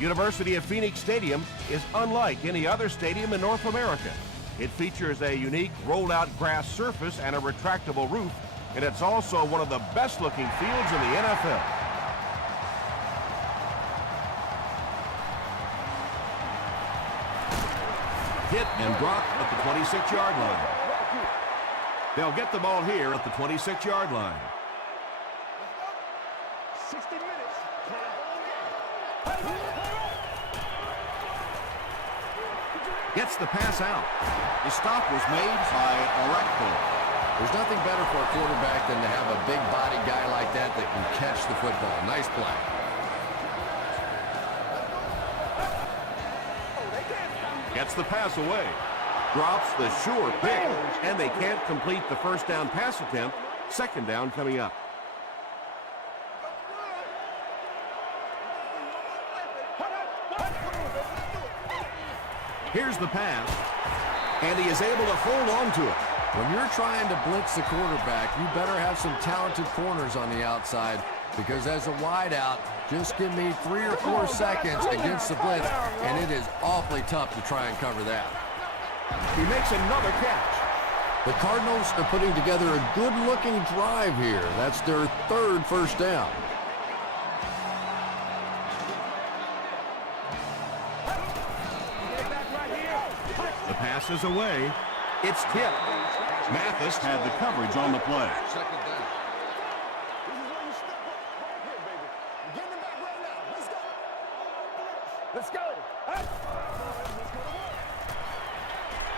University of Phoenix Stadium is unlike any other stadium in North America. It features a unique rolled-out grass surface and a retractable roof, and it's also one of the best-looking fields in the NFL. Hit and drop at the 26-yard line. They'll get the ball here at the 26-yard line. 60 minutes. Gets the pass out. The stop was made by Orekpo. There's nothing better for a quarterback than to have a big body guy like that that can catch the football. Nice play. Gets the pass away. Drops the sure pick, and they can't complete the first down pass attempt. Second down coming up. Here's the pass, and he is able to hold on to it. When you're trying to blitz the quarterback, you better have some talented corners on the outside, because as a wideout, just give me 3 or 4 seconds against the blitz, and it is awfully tough to try and cover that. He makes another catch. The Cardinals are putting together a good-looking drive here. That's their 3rd first down. The pass is away. It's tipped. Mathis had the coverage on the play. Let's go.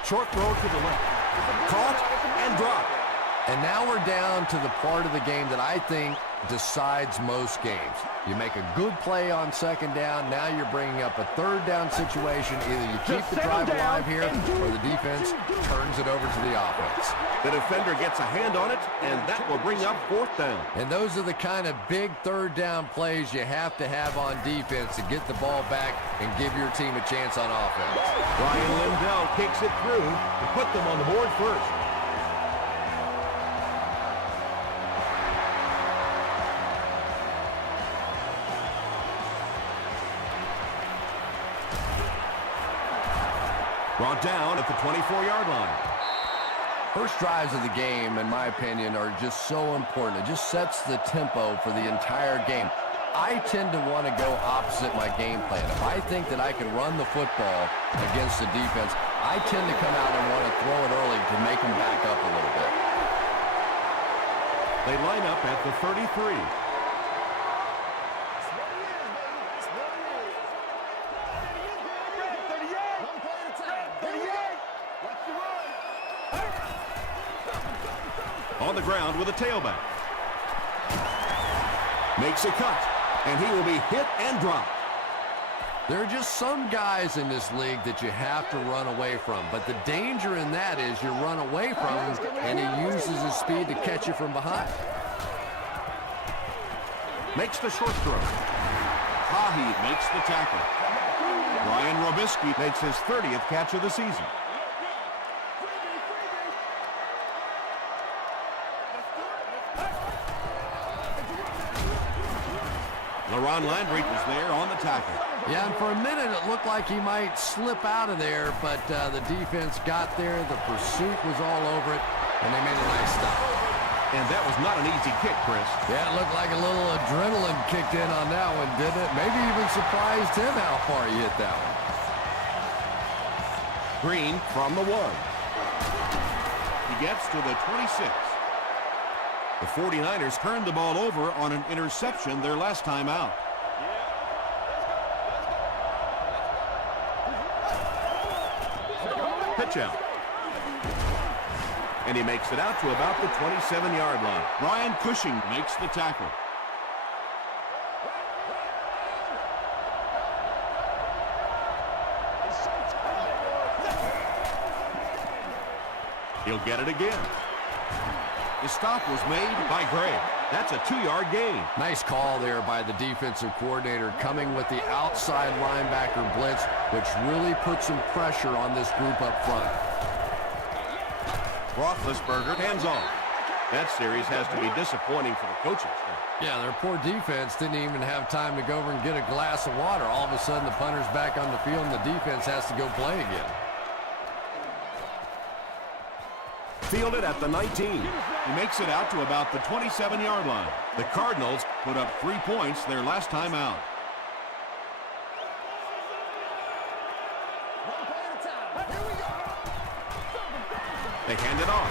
Short throw to the left. Caught and dropped. And now we're down to the part of the game that I think decides most games. You make a good play on second down. Now you're bringing up a third down situation. Either you keep the drive alive here or the defense turns it over to the offense. The defender gets a hand on it, and that will bring up fourth down. And those are the kind of big third down plays you have to have on defense to get the ball back and give your team a chance on offense. Ryan Lindell kicks it through to put them on the board first. Brought down at the 24-yard line. First drives of the game, in my opinion, are just so important. It just sets the tempo for the entire game. I tend to want to go opposite my game plan. If I think that I can run the football against the defense, I tend to come out and want to throw it early to make them back up a little bit. They line up at the 33. On the ground with a tailback. Makes a cut, and he will be hit and dropped. There are just some guys in this league that you have to run away from, but the danger in that is you run away from him, and he uses his speed to catch you from behind. Makes the short throw. Hahi makes the tackle. Ryan Robisky makes his 30th catch of the season. LaRon Landry was there on the tackle. Yeah, and for a minute it looked like he might slip out of there, but the defense got there, the pursuit was all over it, and they made a nice stop. And that was not an easy kick, Chris. Yeah, it looked like a little adrenaline kicked in on that one, didn't it? Maybe even surprised him how far he hit that one. Green from the 1. He gets to the 26. The 49ers turned the ball over on an interception their last time out. Pitch out. And he makes it out to about the 27-yard line. Brian Cushing makes the tackle. He'll get it again. The stop was made by Gray. That's a 2-yard gain. Nice call there by the defensive coordinator, coming with the outside linebacker blitz, which really put some pressure on this group up front. Roethlisberger hands off. That series has to be disappointing for the coaches. Yeah, their poor defense didn't even have time to go over and get a glass of water. All of a sudden, the punter's back on the field, and the defense has to go play again. Fielded at the 19. He makes it out to about the 27-yard line. The Cardinals put up 3 points their last time out. They hand it off.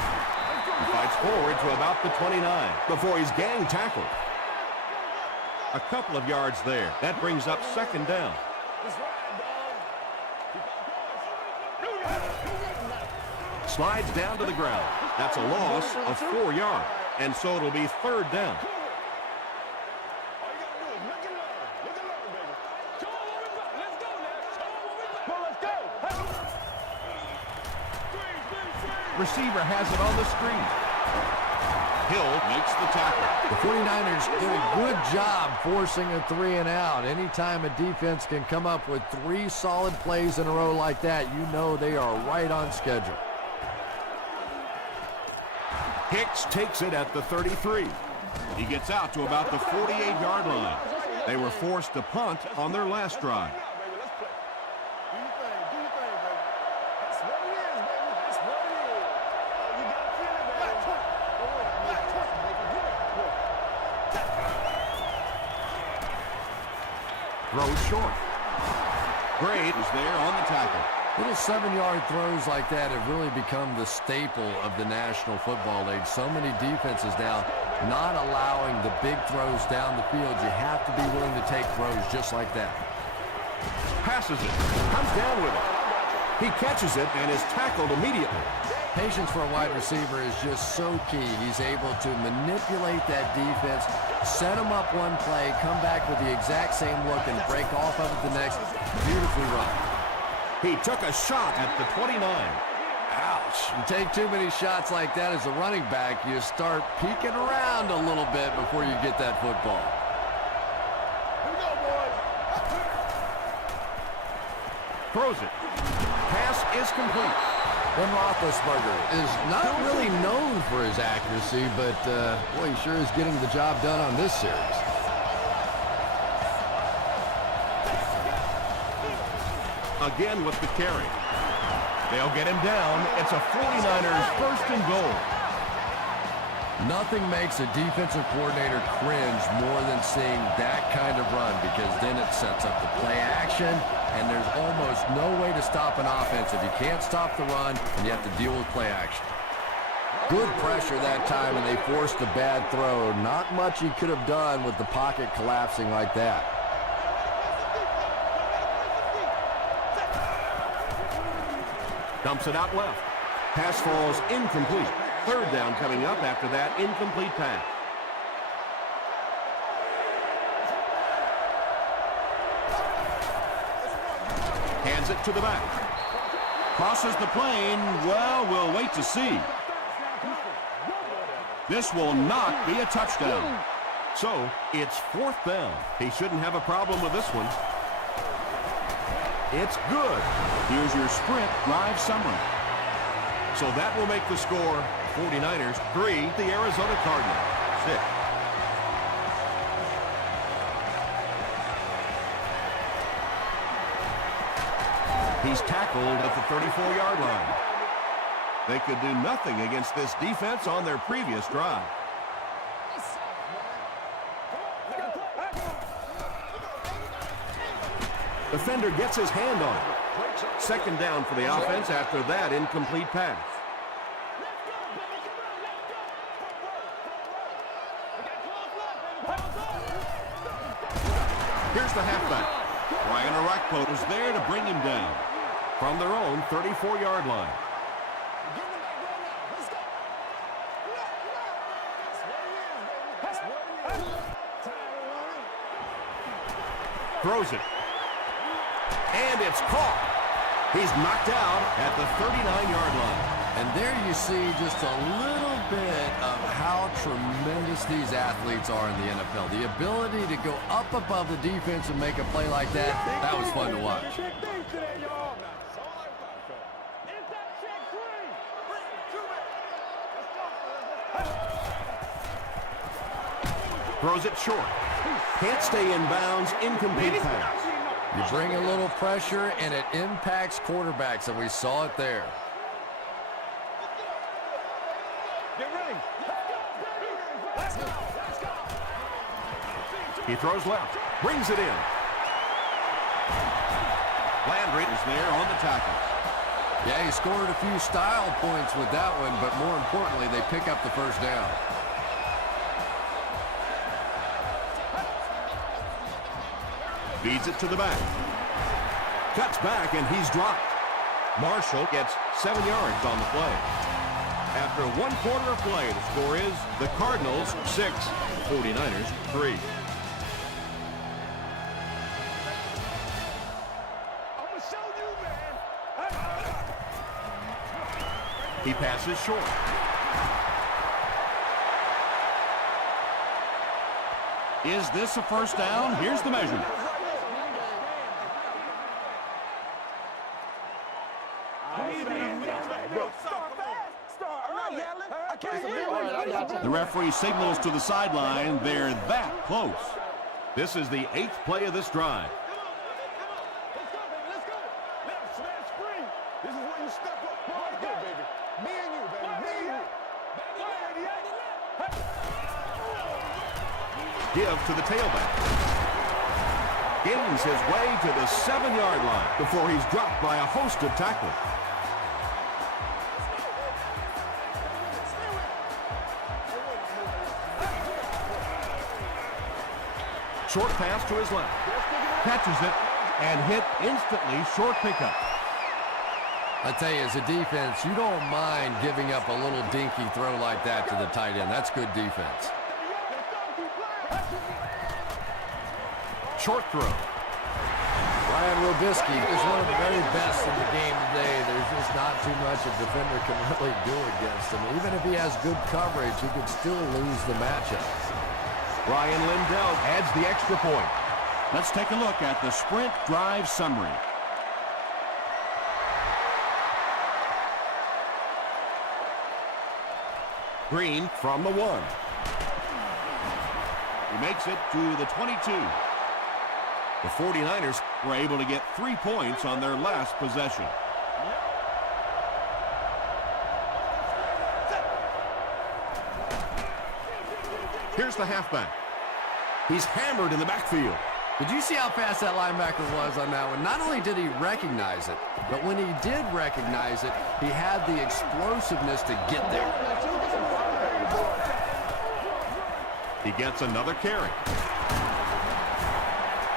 He fights forward to about the 29 before he's gang tackled. A couple of yards there. That brings up second down. Slides down to the ground. That's a loss of 4 yards. And so it'll be third down. Receiver has it on the screen. Hill makes the tackle. The 49ers did a good job forcing a 3 and out. Anytime a defense can come up with 3 solid plays in a row like that, you know they are right on schedule. Hicks takes it at the 33. He gets out to about the 48-yard line. They were forced to punt on their last drive. Throws short. Braid is there on the tackle. Little 7-yard throws like that have really become the staple of the National Football League. So many defenses now not allowing the big throws down the field. You have to be willing to take throws just like that. Passes it. Comes down with it. He catches it and is tackled immediately. Patience for a wide receiver is just so key. He's able to manipulate that defense, set them up one play, come back with the exact same look, and break off of it the next. Beautifully run. He took a shot at the 29. Ouch. You take too many shots like that as a running back, you start peeking around a little bit before you get that football. Here we go, boys. Throws it. Pass is complete. Ben Roethlisberger is not really known for his accuracy, but boy, he sure is getting the job done on this series. Again with the carry. They'll get him down. It's a 49ers first and goal. Nothing makes a defensive coordinator cringe more than seeing that kind of run, because then it sets up the play action, and there's almost no way to stop an offense if you can't stop the run and you have to deal with play action. Good pressure that time, and they forced a bad throw. Not much he could have done with the pocket collapsing like that. Dumps it out left. Pass falls incomplete. Third down coming up after that incomplete pass. Hands it to the back. Crosses the plane. Well, we'll wait to see. This will not be a touchdown. So, it's fourth down. He shouldn't have a problem with this one. It's good. Here's your sprint drive summary. So that will make the score 49ers 3, the Arizona Cardinals 6. He's tackled at the 34-yard line. They could do nothing against this defense on their previous drive. Defender gets his hand on it. Second down for the offense after that incomplete pass. Here's the halfback. Ryan Arakpo is there to bring him down. From their own 34-yard line. Throws it. And it's caught. He's knocked out at the 39-yard line. And there you see just a little bit of how tremendous these athletes are in the NFL. The ability to go up above the defense and make a play like that, that was fun to watch. Throws it short. Can't stay in bounds. Incomplete pass. You bring a little pressure, and it impacts quarterbacks, and we saw it there. Get ready. He throws left. Brings it in. Landry is there on the tackle. Yeah, he scored a few style points with that one, but more importantly, they pick up the first down. Feeds it to the back. Cuts back, and he's dropped. Marshall gets 7 yards on the play. After 1 quarter of play, the score is the Cardinals 6, 49ers 3. He passes short. Is this a first down? Here's the measurement. The referee signals to the sideline. They're that close. This is the 8th play of this drive. Let's go. Left smash screen. This is where you step up. Right there, baby. Me and you, baby. Me and you. Give to the tailback. Gains his way to the 7-yard line before he's dropped by a host of tacklers. Short pass to his left. Catches it and hit instantly. Short pickup. I tell you, as a defense, you don't mind giving up a little dinky throw like that to the tight end. That's good defense. Short throw. Ryan Robisky is one of the very best in the game today. There's just not too much a defender can really do against him. Even if he has good coverage, he could still lose the matchup. Ryan Lindell adds the extra point. Let's take a look at the sprint drive summary. Green from the 1. He makes it to the 22. The 49ers Were able to get 3 points on their last possession. Here's the halfback. He's hammered in the backfield. Did you see how fast that linebacker was on that one? Not only did he recognize it, but when he did recognize it, he had the explosiveness to get there. He gets another carry.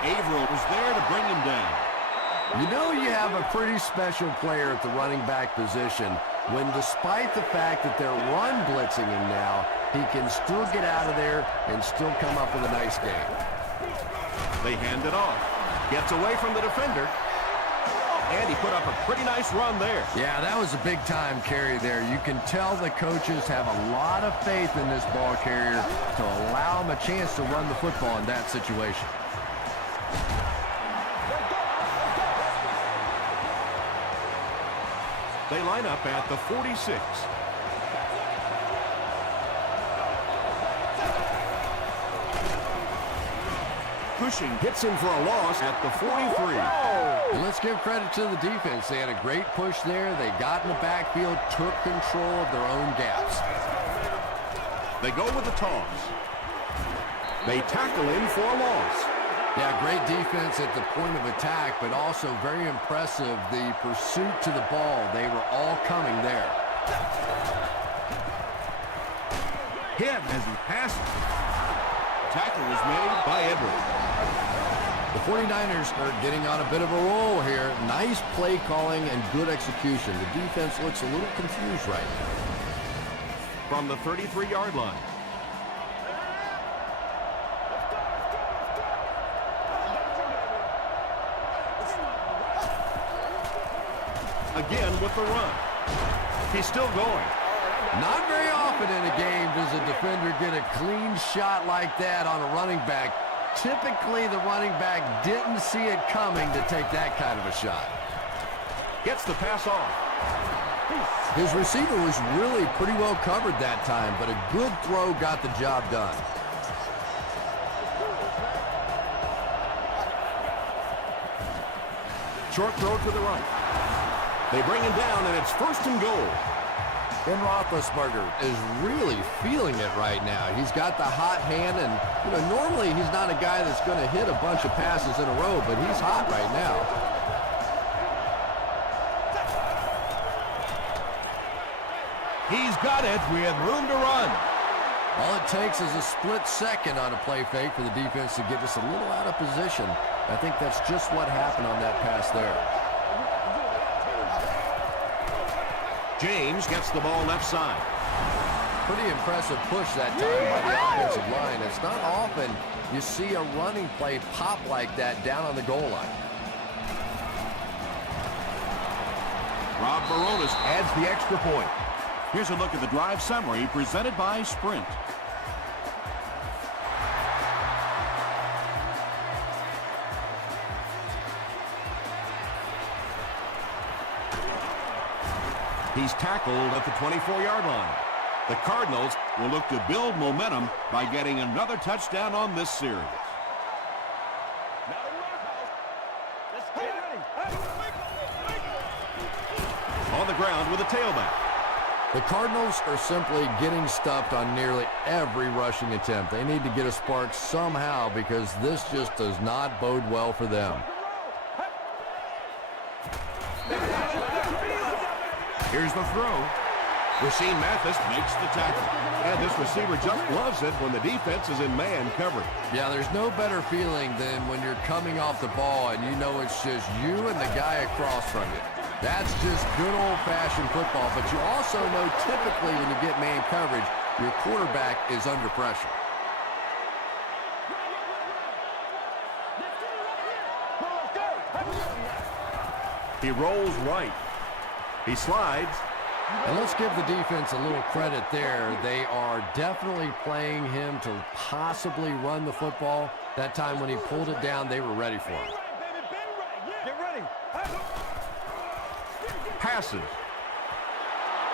Averill was there to bring him down. You know you have a pretty special player at the running back position when, despite the fact that they're run blitzing him now, he can still get out of there and still come up with a nice game. They hand it off. Gets away from the defender. And he put up a pretty nice run there. Yeah, that was a big-time carry there. You can tell the coaches have a lot of faith in this ball carrier to allow him a chance to run the football in that situation. They line up at the 46. Cushing hits him for a loss at the 43. And let's give credit to the defense. They had a great push there. They got in the backfield, took control of their own gaps. They go with the toss. They tackle him for a loss. Yeah, great defense at the point of attack, but also very impressive the pursuit to the ball. They were all coming there. Hit as he passes. Tackle is made by Edwards. The 49ers are getting on a bit of a roll here. Nice play calling and good execution. The defense looks a little confused right now. From the 33-yard line. Again with the run. He's still going. Not very often in a game does a defender get a clean shot like that on a running back. Typically, the running back didn't see it coming to take that kind of a shot. Gets the pass off. His receiver was really pretty well covered that time, but a good throw got the job done. Short throw to the right. They bring him down, and it's 1st and goal. Ben Roethlisberger is really feeling it right now. He's got the hot hand, and normally he's not a guy that's going to hit a bunch of passes in a row, but he's hot right now. He's got it with room to run. All it takes is a split second on a play fake for the defense to get just a little out of position. I think that's just what happened on that pass there. James gets the ball left side. Pretty impressive push that time by the offensive line. It's not often you see a running play pop like that down on the goal line. Rob Baronis Adds the extra point. Here's a look at the drive summary presented by Sprint. He's tackled at the 24-yard line. The Cardinals will look to build momentum by getting another touchdown on this series. On the ground with a tailback. The Cardinals are simply getting stuffed on nearly every rushing attempt. They need to get a spark somehow because this just does not bode well for them. Here's the throw. Rasheem Mathis makes the tackle. And this receiver just loves it when the defense is in man coverage. Yeah, there's no better feeling than when you're coming off the ball and you know it's just you and the guy across from you. That's just good old-fashioned football, but you also know typically when you get man coverage, your quarterback is under pressure. He rolls right. He slides. And let's give the defense a little credit there. They are definitely playing him to possibly run the football. That time when he pulled it down, they were ready for him. Get ready. Passes.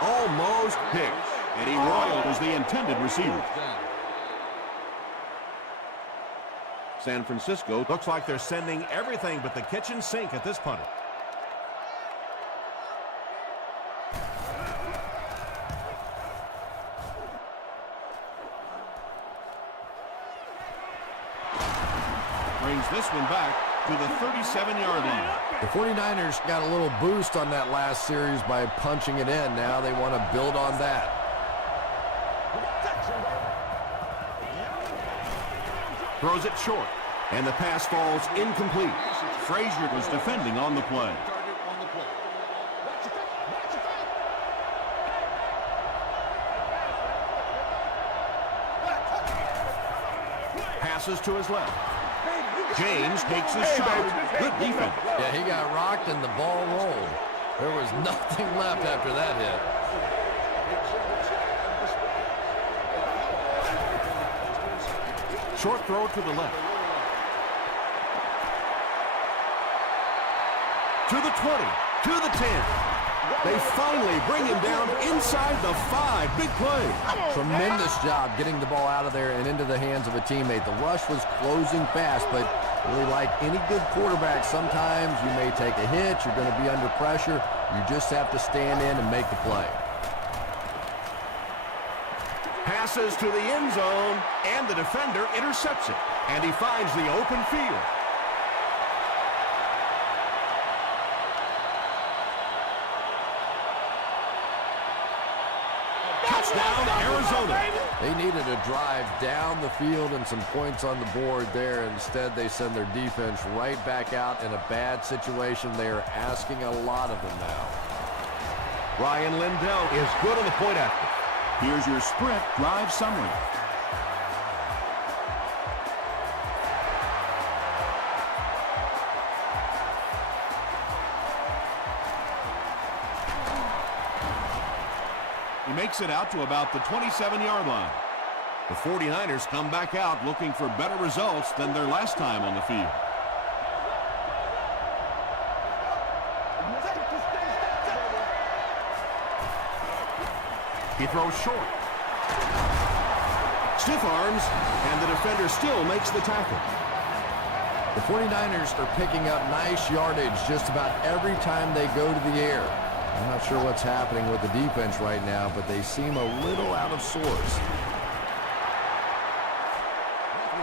Almost picked. Eddie Royal was the intended receiver. San Francisco looks like they're sending everything but the kitchen sink at this punter. Brings this one back to the 37-yard line. The 49ers got a little boost on that last series by punching it in. Now they want to build on that. Throws it short, and the pass falls incomplete. Frazier was defending on the play. Passes to his left. James takes his shot. Good defense. Yeah, he got rocked and the ball rolled. There was nothing left after that hit. Short throw to the left. To the 20. To the 10. They finally bring him down inside the 5. Big play. Tremendous job getting the ball out of there and into the hands of a teammate. The rush was closing fast, but really like any good quarterback, sometimes you may take a hit. You're going to be under pressure. You just have to stand in and make the play. Passes to the end zone, and the defender intercepts it. And he finds the open field. Touchdown, Arizona. They needed a drive down the field and some points on the board there. Instead, they send their defense right back out in a bad situation. They are asking a lot of them now. Ryan Lindell is good on the point after. Here's your Sprint drive summary. He makes it out to about the 27-yard line. The 49ers come back out looking for better results than their last time on the field. He throws short. Stiff arms, and the defender still makes the tackle. The 49ers are picking up nice yardage just about every time they go to the air. I'm not sure what's happening with the defense right now, but they seem a little out of sorts.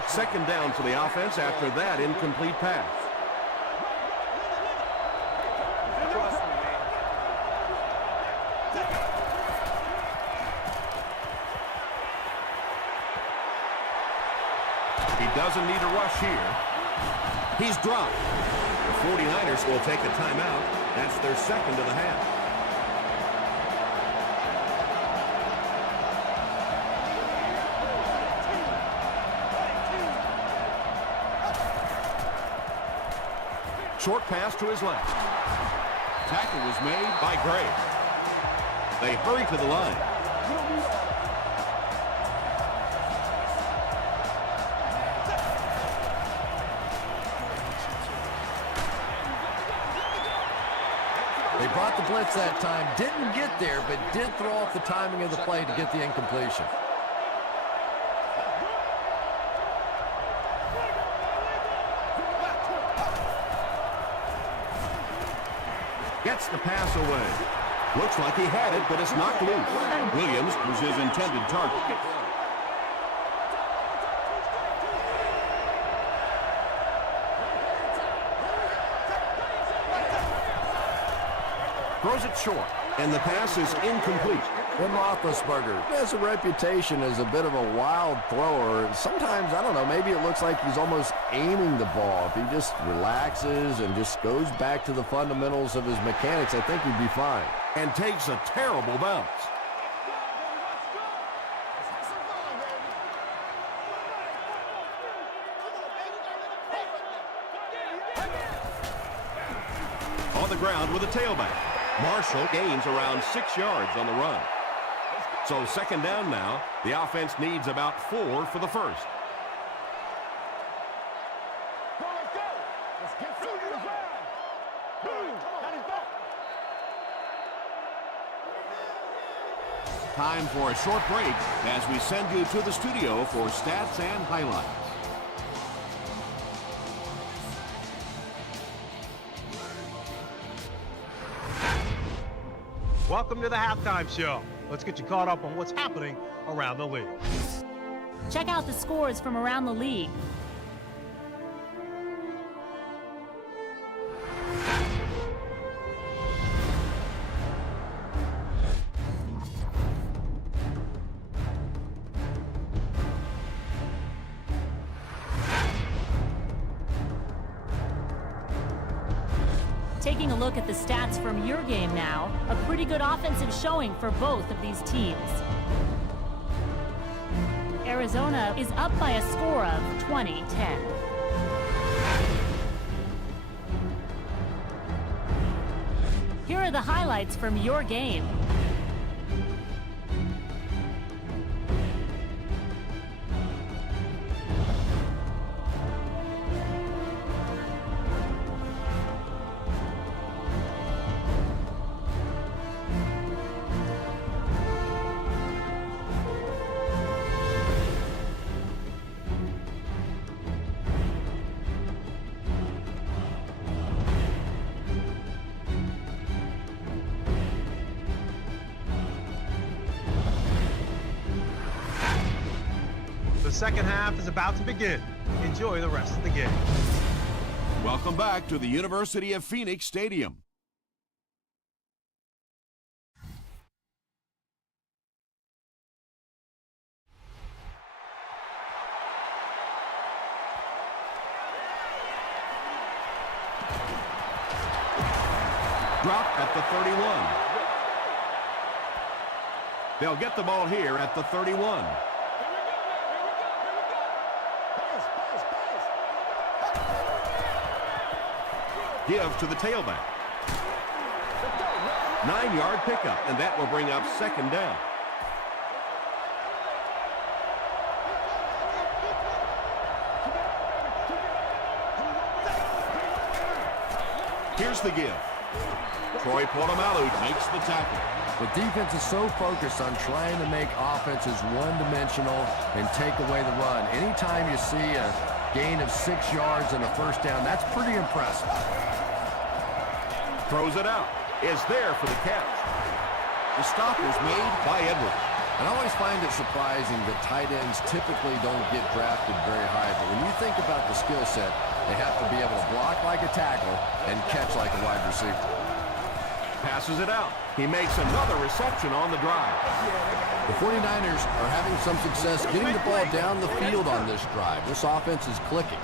Second down for the offense after that incomplete pass. He doesn't need a rush here. He's dropped. The 49ers will take a timeout. That's their second of the half. Short pass to his left. Tackle was made By Gray. They hurry to the line. They brought the blitz that time, didn't get there, but did throw off the timing of the play to get the incompletion. Gets the pass away. Looks like he had it, but it's knocked loose. Williams was his intended target. Throws it short, and the pass is incomplete. Ben Roethlisberger has a reputation as a bit of a wild thrower. Sometimes, I don't know, maybe it looks like he's almost aiming the ball. If he just relaxes and just goes back to the fundamentals of his mechanics, I think he'd be fine. And takes a terrible bounce. On the ground with a tailback. Marshall gains around 6 yards on the run. So second down now. The offense needs about 4 for the first. Time for a short break as we send you to the studio for stats and highlights. Welcome to the halftime show. Let's get you caught up on what's happening around the league. Check out the scores from around the league. Taking a look at the stats from your game now, a pretty good offensive showing for both of these teams. Arizona is up by a score of 20-10. Here are the highlights from your game. The second half is about to begin. Enjoy the rest of the game. Welcome back to the University of Phoenix Stadium. Drop at the 31. They'll get the ball here at the 31. Give to the tailback. 9-yard pickup, and that will bring up second down. Here's the give. Troy Polamalu makes the tackle. The defense is so focused on trying to make offenses one-dimensional and take away the run. Anytime you see a Gain of 6 yards and a first down. That's pretty impressive. Throws it out. Is there for the catch. The stop was made by Edwards. And I always find it surprising that tight ends typically don't get drafted very high. But when you think about the skill set, they have to be able to block like a tackle and catch like a wide receiver. Passes it out. He makes another reception on the drive. The 49ers are having some success getting the ball down the field on this drive. This offense is clicking.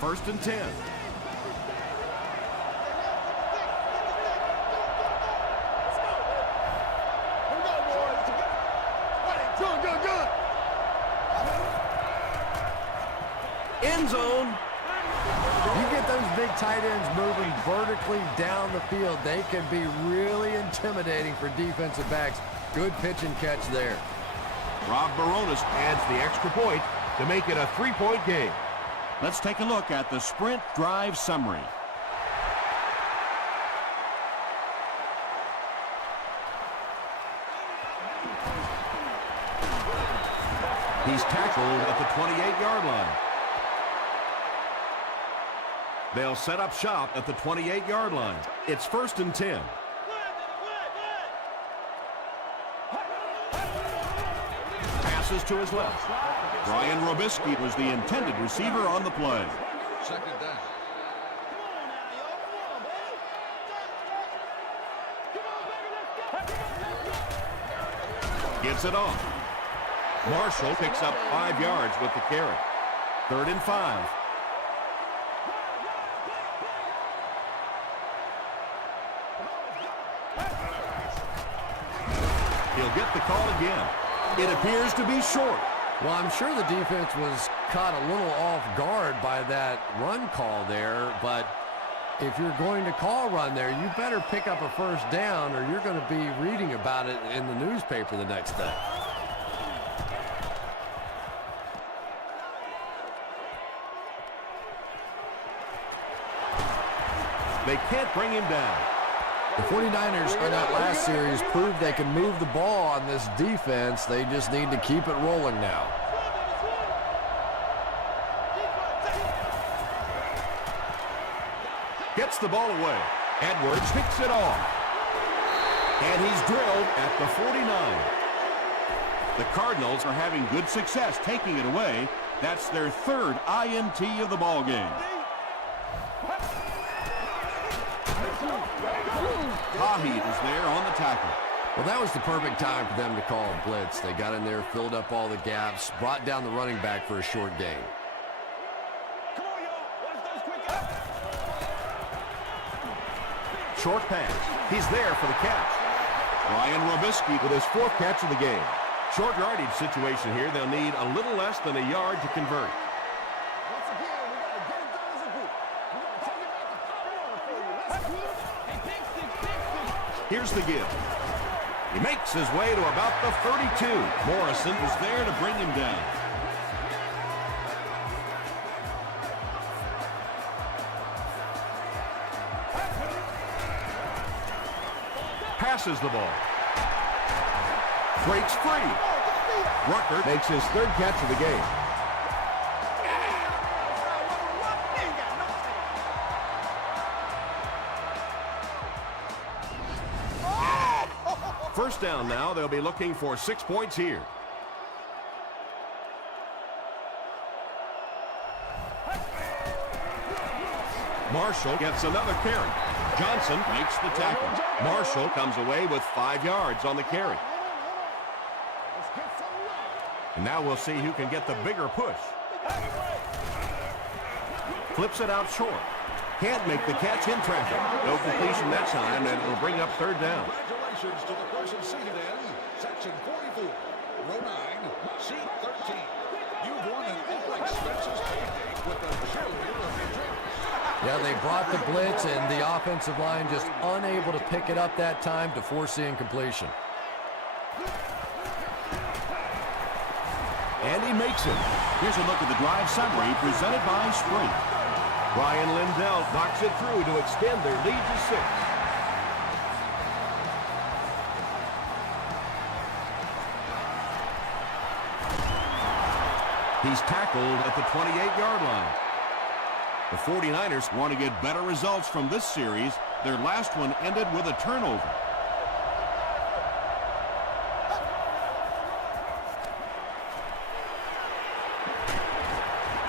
First and 10. End zone. You get those big tight ends moving vertically down the field, they can be really intimidating for defensive backs. Good pitch and catch there. Rob Baronis adds the extra point to make it a 3-point game. Let's take a look at the sprint drive summary. He's tackled at the 28-yard line. They'll set up shop at the 28-yard line. It's first and 10. Passes to his left. Brian Robisky was the intended receiver on the play. Second down. Gets it off. Marshall picks up 5 yards with the carry. 3rd and 5. He'll get the call again. It appears to be short. Well, I'm sure the defense was caught a little off guard by that run call there, but if you're going to call run there, you better pick up a first down or you're going to be reading about it in the newspaper the next day. They can't bring him down. The 49ers in that last series proved they can move the ball on this defense. They just need to keep it rolling now. Gets the ball away. Edwards picks it off. And he's drilled at the 49. The Cardinals are having good success taking it away. That's their 3rd INT of the ball game. Tahi is there on the tackle. Well, that was the perfect time for them to call a blitz. They got in there, filled up all the gaps, brought down the running back for a short gain. Short pass. He's there for the catch. Brian Robisky With his 4th catch of the game. Short yardage situation here. They'll need a little less than a yard to convert. Here's the give. He makes his way to about the 32. Morrison is there to bring him down. Passes the ball. Breaks free. Rucker makes his 3rd catch of the game. First down now. They'll be looking for 6 points here. Marshall gets another carry. Johnson makes the tackle. Marshall comes away with 5 yards on the carry. And now we'll see who can get the bigger push. Flips it out short. Can't make the catch in traffic. No completion that time, and it'll bring up 3rd down. Congratulations to the person seated in section 44, row 9, seat 13. You've won an all-expenses paid date with the cheerleader of your dreams. Yeah, they brought the blitz, and the offensive line just unable to pick it up that time to force the incompletion. And he makes it. Here's a look at the drive summary presented by Sprint. Brian Lindell knocks it through to extend their lead to 6. He's tackled at the 28-yard line. The 49ers want to get better results from this series. Their last one ended with a turnover.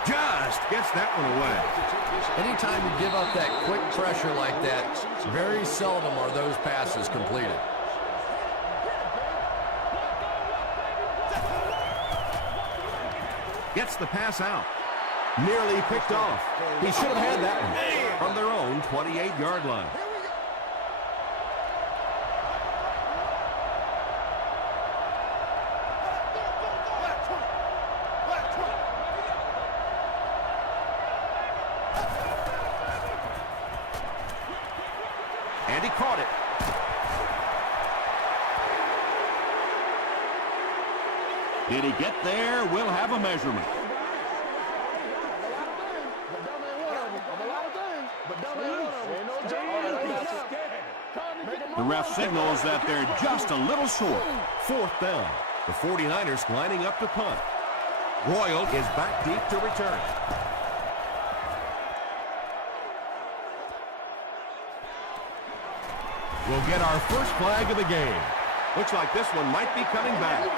Just gets that one away. Anytime you give up that quick pressure like that, very seldom are those passes completed. Gets the pass out. Nearly picked off. He should have had that one from their own 28-yard line. And he caught it. Did he get there? We'll have a measurement. The ref signals that they're just a little short. 4th down. The 49ers lining up to punt. Royal is back deep to return. We'll get our first flag of the game. Looks like this one might be coming back.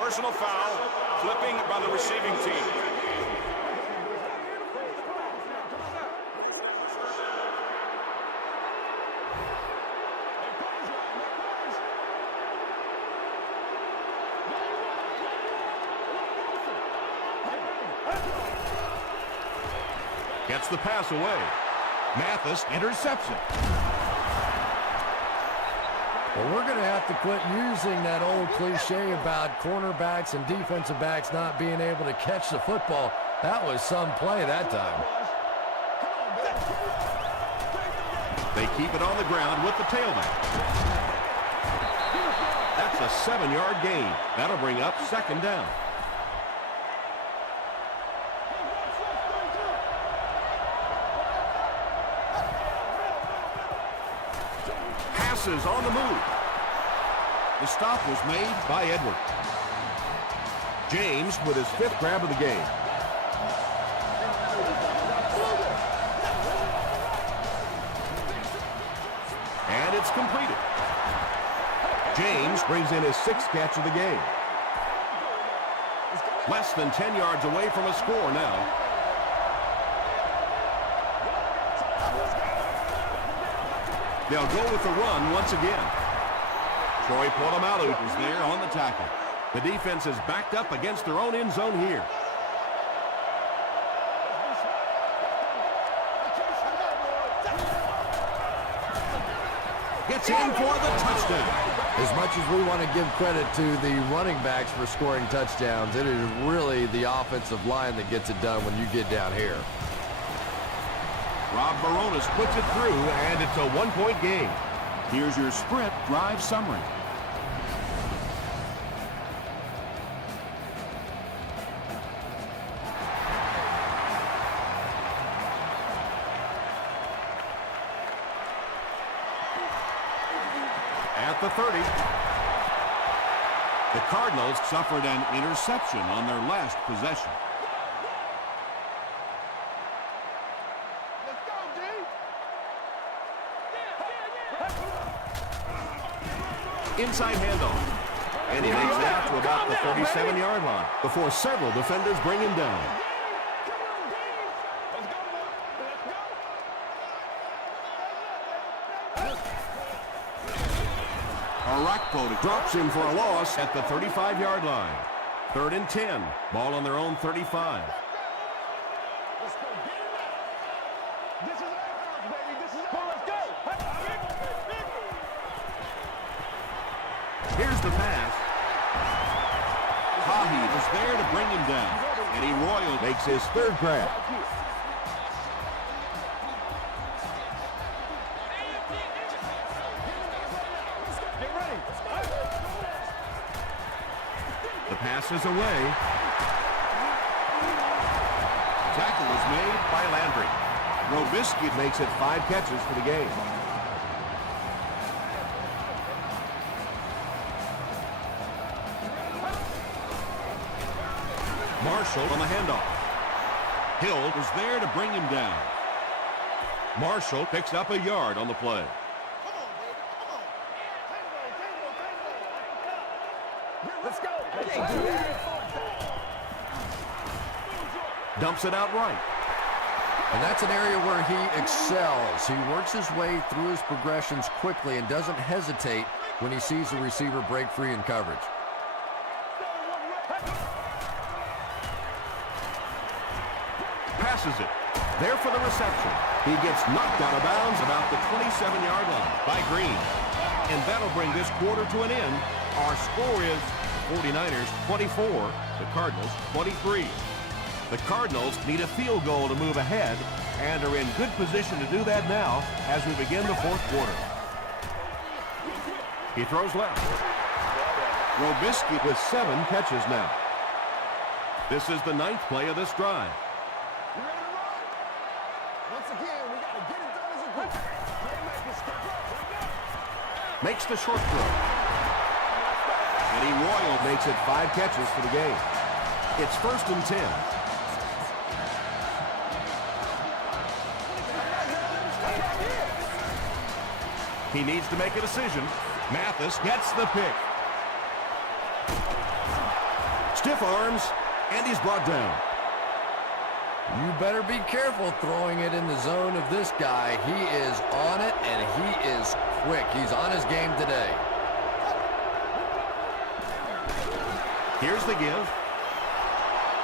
Personal foul, flipping by the receiving team. Gets the pass away. Mathis intercepts it. Well, we're going to have to quit using that old cliche about cornerbacks and defensive backs not being able to catch the football. That was some play that time. They keep it on the ground with the tailback. That's a 7-yard gain. That'll bring up 2nd down. Passes on the move. The stop was made by Edwards. James with his 5th grab of the game. And it's completed. James brings in his 6th catch of the game. Less than 10 yards away from a score now. They'll go with the run once again. Troy Polamalu is there on the tackle. The defense is backed up against their own end zone here. Gets in for the touchdown. As much as we want to give credit to the running backs for scoring touchdowns, it is really the offensive line that gets it done when you get down here. Rob Baronis puts it through, and it's a 1-point game. Here's your Sprint drive summary. At the 30, the Cardinals suffered an interception on their last possession. Inside handoff. And he makes it out to about the 37-yard line before several defenders bring him down. Arakpo drops him for a loss at the 35-yard line. 3rd and 10. Ball on their own 35. Here's the pass. Hahi was there to bring him down. Eddie Royal Makes his 3rd grab. The pass is away. Tackle is made by Landry. Robisky Makes it 5 catches for the game. Marshall on the handoff. Hill was there to bring him down. Marshall picks up a yard on the play. Let's go. Dumps it out right. And that's an area where he excels. He works his way through his progressions quickly and doesn't hesitate when he sees the receiver break free in coverage. Passes it. There for the reception. He gets knocked out of bounds about the 27-yard line by Green. And that'll bring this quarter to an end. Our score is 49ers 24, the Cardinals 23. The Cardinals need a field goal to move ahead and are in good position to do that now as we begin the fourth quarter. He throws left. Robisky with 7 catches now. This is the 9th play of this drive. You ready to roll? Once again, we got to get it done as a group. Playmakers step up. Makes the short throw. Eddie Royal makes it 5 catches for the game. It's 1st and 10. He needs to make a decision. Mathis gets the pick. Stiff arms, and he's brought down. You better be careful throwing it in the zone of this guy. He is on it, and he is quick. He's on his game today. Here's the give.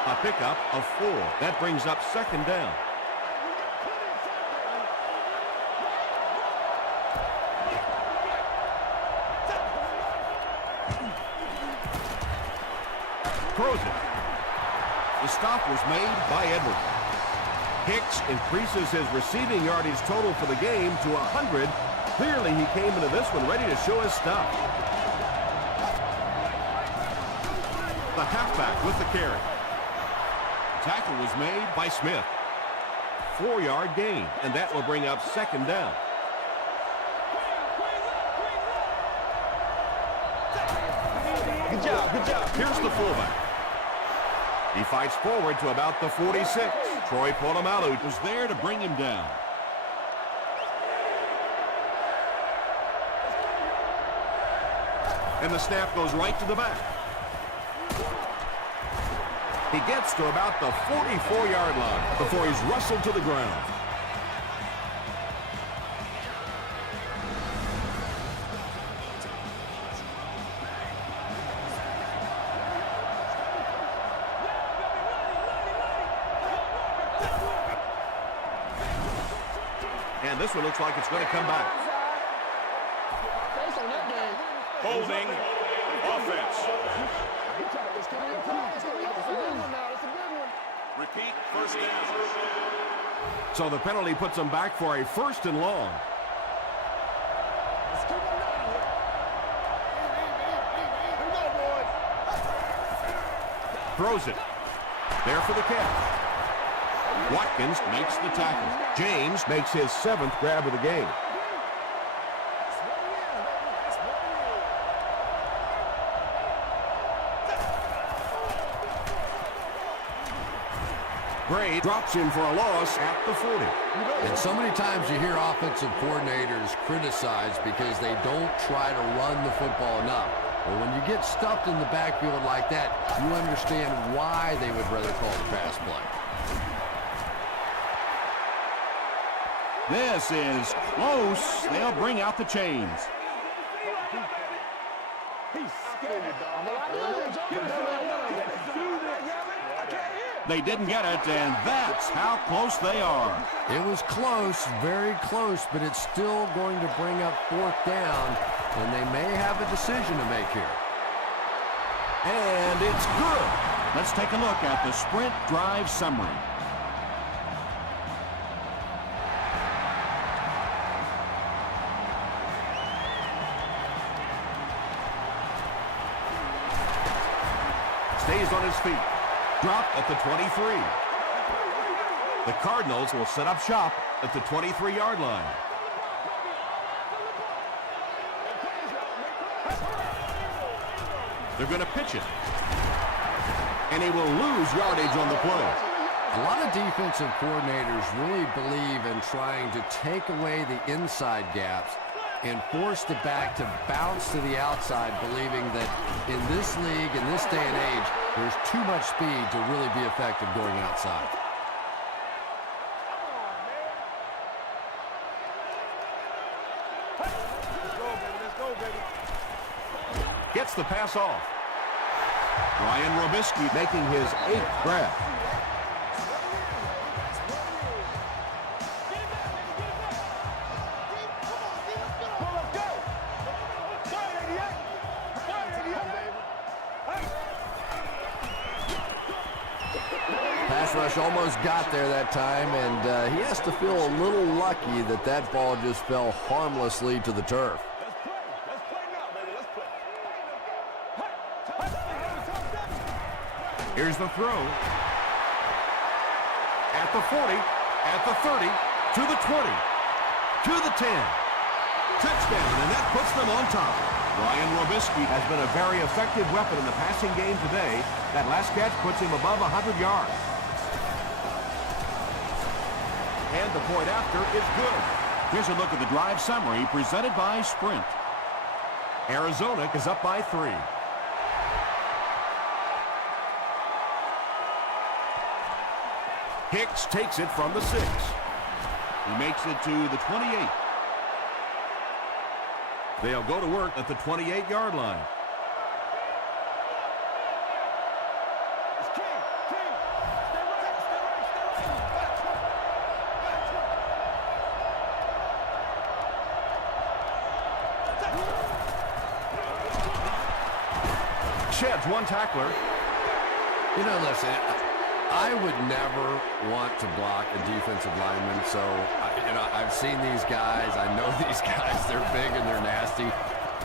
A pickup of 4. That brings up 2nd down. Throws it. The stop was made by Edwards. Hicks increases his receiving yardage total for the game to 100. Clearly, he came into this one ready to show his stuff. The halfback with the carry. Tackle was made by Smith. 4-yard gain, and that will bring up 2nd down. Good job, good job. Here's the fullback. He fights forward to about the 46. Troy Polamalu was there to bring him down. And the snap goes right to the back. He gets to about the 44-yard line before he's wrestled to the ground. And this one looks like it's going to come back. Holding offense. Repeat, 1st down. So the penalty puts them back for a 1st and long. Throws it. There for the catch. Watkins makes the tackle. James makes his 7th grab of the game. Gray drops him for a loss at the 40. And so many times you hear offensive coordinators criticized because they don't try to run the football enough. But when you get stuffed in the backfield like that, you understand why they would rather call the pass play. This is close. They'll bring out the chains. They didn't get it, and that's how close they are. It was close, very close, but it's still going to bring up 4th down, and they may have a decision to make here. And it's good. Let's take a look at the sprint drive summary. Stays on his feet. Dropped at the 23. The Cardinals will set up shop at the 23-yard line. They're going to pitch it. And he will lose yardage on the play. A lot of defensive coordinators really believe in trying to take away the inside gaps and force the back to bounce to the outside, believing that in this league, in this day and age, there's too much speed to really be effective going outside. Gets the pass off. Ryan Robisky making his 8th grab. Pass rush almost got there that time, and he has to feel a little lucky that that ball just fell harmlessly to the turf. Here's the throw. At the 40, at the 30, to the 20, to the 10. Touchdown, and that puts them on top. Ryan Robisky has been a very effective weapon in the passing game today. That last catch puts him above 100 yards. And the point after is good. Here's a look at the drive summary presented by Sprint. Arizona is up by 3. Hicks takes it from the 6. He makes it to the 28. They'll go to work at the 28-yard line. Sheds one tackler. You know, listen, I would never want to block a defensive lineman, so, I've seen these guys. I know these guys. They're big and they're nasty.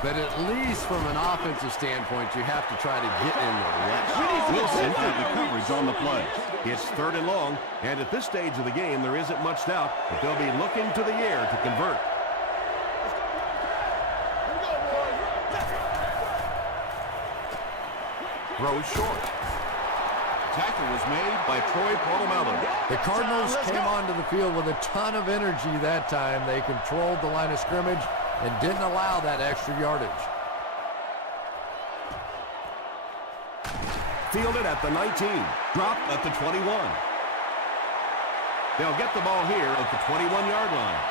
But at least from an offensive standpoint, you have to try to get in their way. Wilson with the coverage on the play. It's 3rd and long, and at this stage of the game, there isn't much doubt that they'll be looking to the air to convert. Throws short. Tackle was made by Troy Polamalu. The Cardinals came onto the field with a ton of energy that time. They controlled the line of scrimmage and didn't allow that extra yardage. Fielded at the 19. Dropped at the 21. They'll get the ball here at the 21-yard line.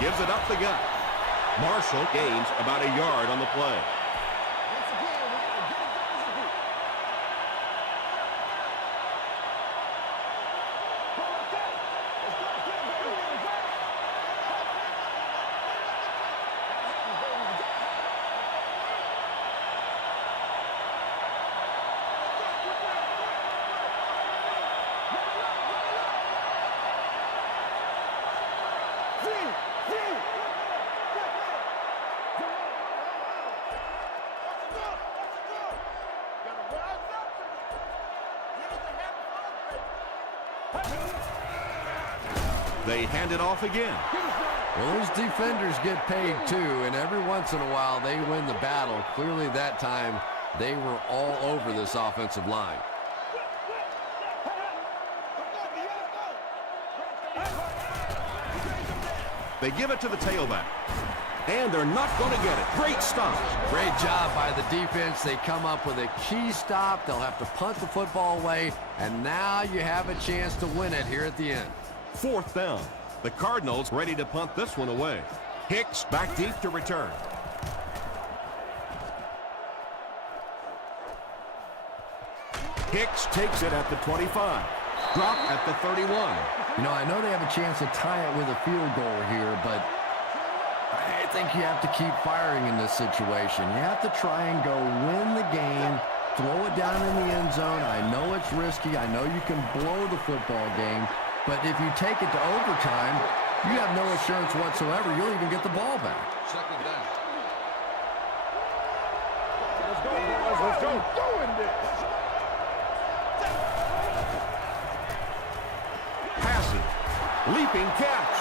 Gives it up the gut. Marshall gains about a yard on the play. They hand it off again. Well, those defenders get paid too, and every once in a while they win the battle. Clearly that time they were all over this offensive line. They give it to the tailback. And they're not going to get it. Great stop. Great job by the defense. They come up with a key stop. They'll have to punt the football away, and now you have a chance to win it here at the end. 4th down. The Cardinals ready to punt this one away. Hicks back deep to return. Hicks takes it at the 25. Drop at the 31. You know, I know they have a chance to tie it with a field goal here, but I think you have to keep firing in this situation. You have to try and go win the game, throw it down in the end zone. I know it's risky. I know you can blow the football game, but if you take it to overtime, you have no assurance whatsoever you'll even get the ball back. 2nd down. Let's go, boys. Let's go. Doing this. Passes. Leaping catch.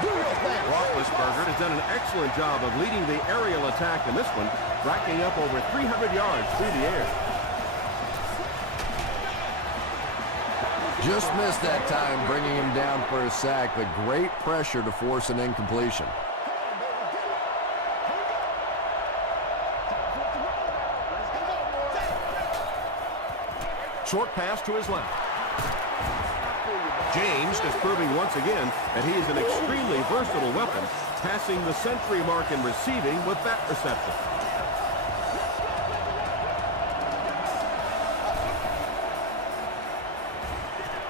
Do your thing. Roethlisberger has done an excellent job of leading the aerial attack in this one, racking up over 300 yards through the air. Just missed that time, bringing him down for a sack, but great pressure to force an incompletion. Short pass to his left. James is proving once again that he is an extremely versatile weapon, passing the century mark in receiving with that reception.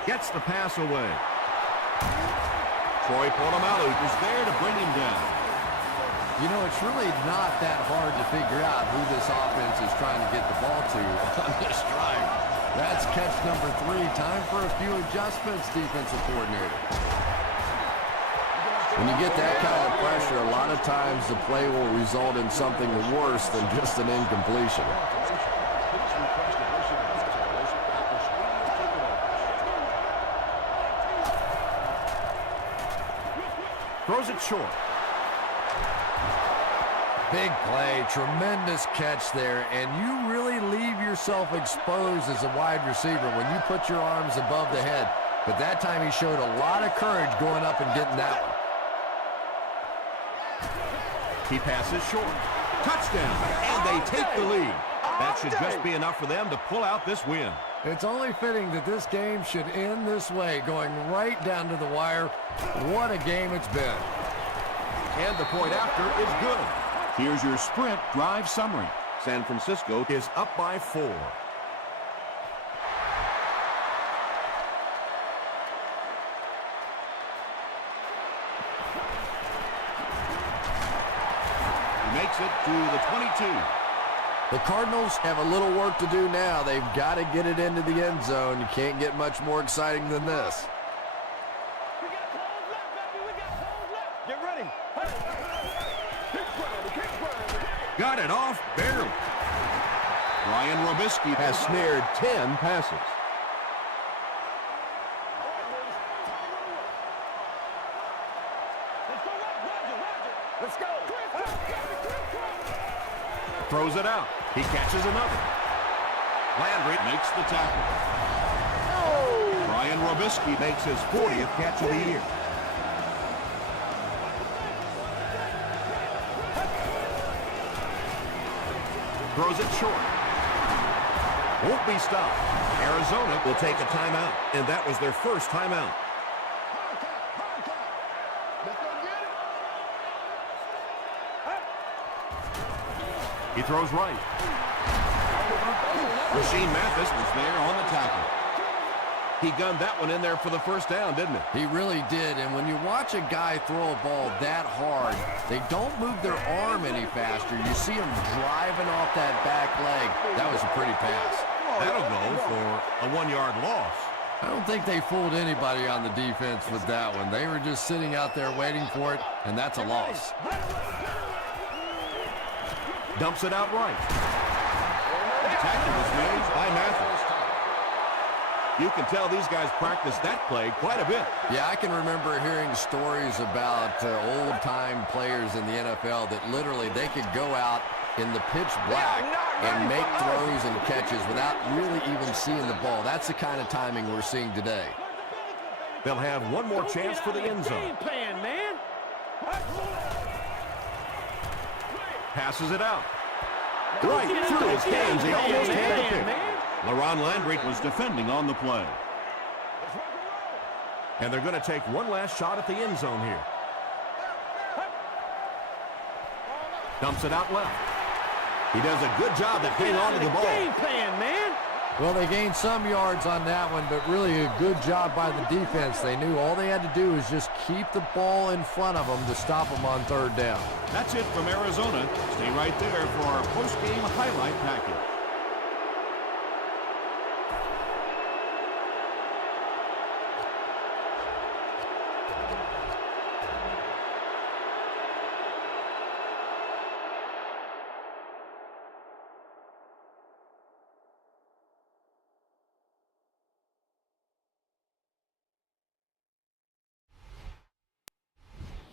Gets the pass away. Troy Polamalu is there to bring him down. You know, it's really not that hard to figure out who this offense is trying to get the ball to on this drive. That's catch number 3. Time for a few adjustments, defensive coordinator. When you get that kind of pressure, a lot of times the play will result in something worse than just an incompletion. Throws it short. Big play, tremendous catch there, and you really leave yourself exposed as a wide receiver when you put your arms above the head. But that time he showed a lot of courage going up and getting that one. He passes short. Touchdown, and they take the lead. That should just be enough for them to pull out this win. It's only fitting that this game should end this way, going right down to the wire. What a game it's been. And the point after is good. Here's your sprint drive summary. San Francisco is up by 4. He makes it to the 22. The Cardinals have a little work to do now. They've got to get it into the end zone. You can't get much more exciting than this. Get ready. Got it off barely. Ryan Robisky has snared 10 passes. Let's go. Throws it out. He catches another. Landry makes the tackle. Ryan Robisky makes his 40th catch of the year. Throws it short. Won't be stopped. Arizona will take a timeout, and that was their first timeout. He throws right. Rasheem Mathis was there on the tackle. He gunned that one in there for the first down, didn't he? He really did, and when you watch a guy throw a ball that hard, they don't move their arm any faster. You see him driving off that back leg. That was a pretty pass. That'll go for a 1-yard loss. I don't think they fooled anybody on the defense with that one. They were just sitting out there waiting for it, and that's a loss. Dumps it out right. The tackle was made by Mathis. You can tell these guys practice that play quite a bit. Yeah, I can remember hearing stories about old-time players in the NFL that literally they could go out in the pitch black and make throws and catches without really even seeing the ball. That's the kind of timing we're seeing today. They'll have one more chance for the end zone. Passes it out. Right through his hands. He almost had a pick. LaRon Landry was defending on the play. And they're going to take one last shot at the end zone here. Dumps it out left. He does a good job at hanging on to the ball. Well, they gained some yards on that one, but really a good job by the defense. They knew all they had to do was just keep the ball in front of them to stop them on 3rd down. That's it from Arizona. Stay right there for our post-game highlight package.